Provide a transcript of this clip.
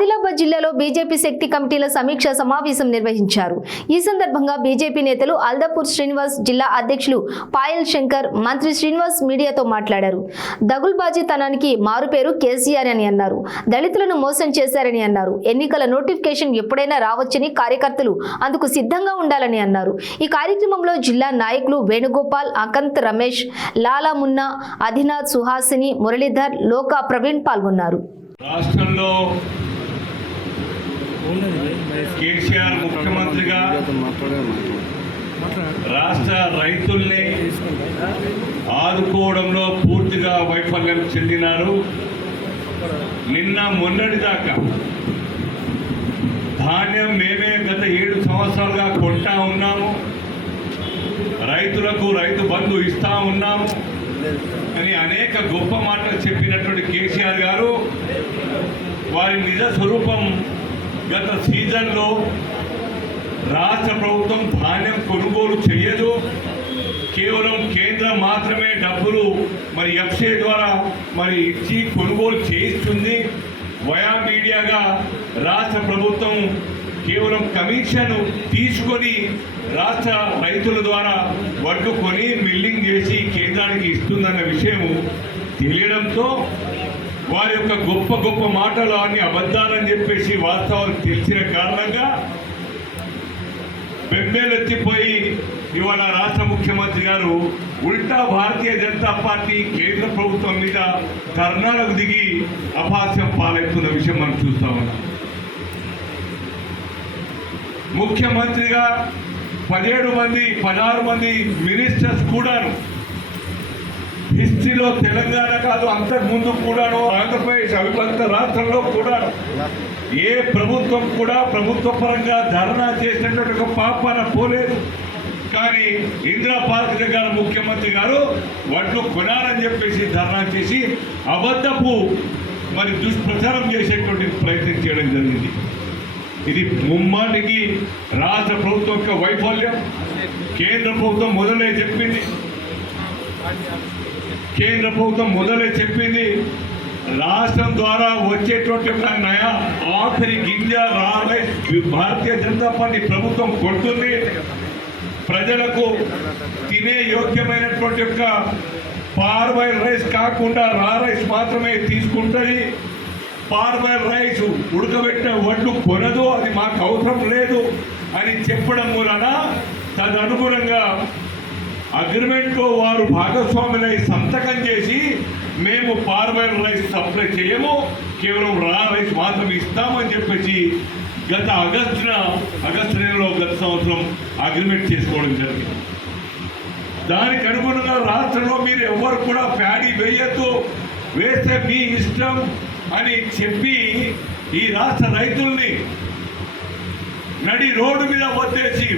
ఆదిలాబాద్ జిల్లాలో బీజేపీ శక్తి కమిటీల సమీక్ష సమావేశం నిర్వహించారు. ఈ సందర్భంగా బీజేపీ నేతలు అల్దాపూర్ శ్రీనివాస్ జిల్లా అధ్యక్షులు పాయల్ శంకర్ మంత్రి శ్రీనివాస్ మీడియాతో మాట్లాడారు. దగుల్బాజీతనానికి మారుపేరు కేసీఆర్ అని అన్నారు. దళితులను మోసం చేశారని అన్నారు. ఎన్నికల నోటిఫికేషన్ ఎప్పుడైనా రావచ్చని కార్యకర్తలు అందుకు సిద్ధంగా ఉండాలని అన్నారు. ఈ కార్యక్రమంలో జిల్లా నాయకులు వేణుగోపాల్ అకంత్ రమేష్ లాలా మున్నా అధినాథ్ సుహాసిని మురళీధర్ లోకా ప్రవీణ్ పాల్గొన్నారు. రాష్ట్రంలో కేసీఆర్ ముఖ్యమంత్రిగా రాష్ట్ర రైతుల్ని ఆదుకోవడంలో పూర్తిగా వైఫల్యం చెందినారు. నిన్న మొన్నటి దాకా ధాన్యం మేమే గత ఏడు సంవత్సరాలుగా కొంటా ఉన్నాము. రైతులకు రైతు బంధు ఇస్తా ఉన్నాము. అని అనేక గొప్ప మాటలు చెప్పినటువంటి కేసీఆర్ గారు వారి నిజ స్వరూపం గత సీజన్లో రాష్ట్ర ప్రభుత్వం ధాన్యం కొనుగోలు చేయదు. కేవలం కేంద్రం మాత్రమే డబ్బులు మరి ఎఫ్సీ ద్వారా మరి ఇచ్చి కొనుగోలు చేయిస్తుంది. వయా మీడియాగా రాష్ట్ర ప్రభుత్వం కేవలం కమిషన్ తీసుకొని రాష్ట్ర రైతుల ద్వారా వడ్లు కొని మిల్లింగ్ చేసి కేంద్రానికి ఇస్తుందన్న విషయము తెలియడంతో వారి యొక్క గొప్ప గొప్ప మాటలు అన్ని అబద్ధాలని చెప్పేసి వాస్తవాలు తెలిసిన కారణంగా బెంబేలెత్తిపోయి ఇవాళ రాష్ట్ర ముఖ్యమంత్రి గారు ఉల్టా భారతీయ జనతా పార్టీ కేంద్ర ప్రభుత్వం మీద కర్ణాటక దిగి అపహాస్యం పాలెత్తున్న విషయం మనం చూస్తామని ముఖ్యమంత్రిగా పదిహేడు మంది పదహారు మంది మినిస్టర్స్ కూడాను హిస్టరీలో తెలంగాణ కాదు అంతకు ముందు కూడాను ఆంధ్రప్రదేశ్ అవిభక్త రాష్ట్రంలో కూడా ఏ ప్రభుత్వం కూడా ప్రభుత్వ పరంగా ధర్నా చేసినటువంటి ఒక పాపాన పోలేదు. కానీ ఇందిరా పార్క్ దగ్గర ముఖ్యమంత్రి గారు వడ్లు కొనాలని చెప్పేసి ధర్నా చేసి అబద్ధపు మరి దుష్ప్రచారం చేసేటువంటి ప్రయత్నం చేయడం జరిగింది. ఇది ముమ్మాటికి రాష్ట్ర ప్రభుత్వం యొక్క వైఫల్యం. కేంద్ర ప్రభుత్వం మొదలై చెప్పింది. కేంద్ర ప్రభుత్వం మొదలే చెప్పింది రాష్ట్రం ద్వారా వచ్చేటువంటి నయా ఆఖరి గింజ రాలే భారతీయ జనతా పార్టీ ప్రభుత్వం కొడుతుంది. ప్రజలకు తినే యోగ్యమైనటువంటి యొక్క పార్వైల్ రైస్ కాకుండా రా రైస్ మాత్రమే తీసుకుంటుంది. పార్వైల్ రైస్ ఉడకబెట్టిన వడ్లు కొనదు అది మాకు అవసరం లేదు అని చెప్పడం మూలన తదనుగుణంగా అగ్రిమెంట్లో వారు భాగస్వాములై సంతకం చేసి మేము పార్వైన్ రైస్ సప్లై చేయము కేవలం రా రైస్ మాత్రం ఇస్తామని చెప్పేసి గత ఆగస్టున ఆగస్టు నెలలో గత సంవత్సరం అగ్రిమెంట్ చేసుకోవడం జరిగింది. దానికి అనుగుణంగా రాష్ట్రంలో మీరు ఎవరు కూడా ప్యాడీ వేయద్దు వేస్తే మీ ఇష్టం అని చెప్పి ఈ రాష్ట్ర రైతుల్ని నడి రోడ్డు మీద వదిలేసి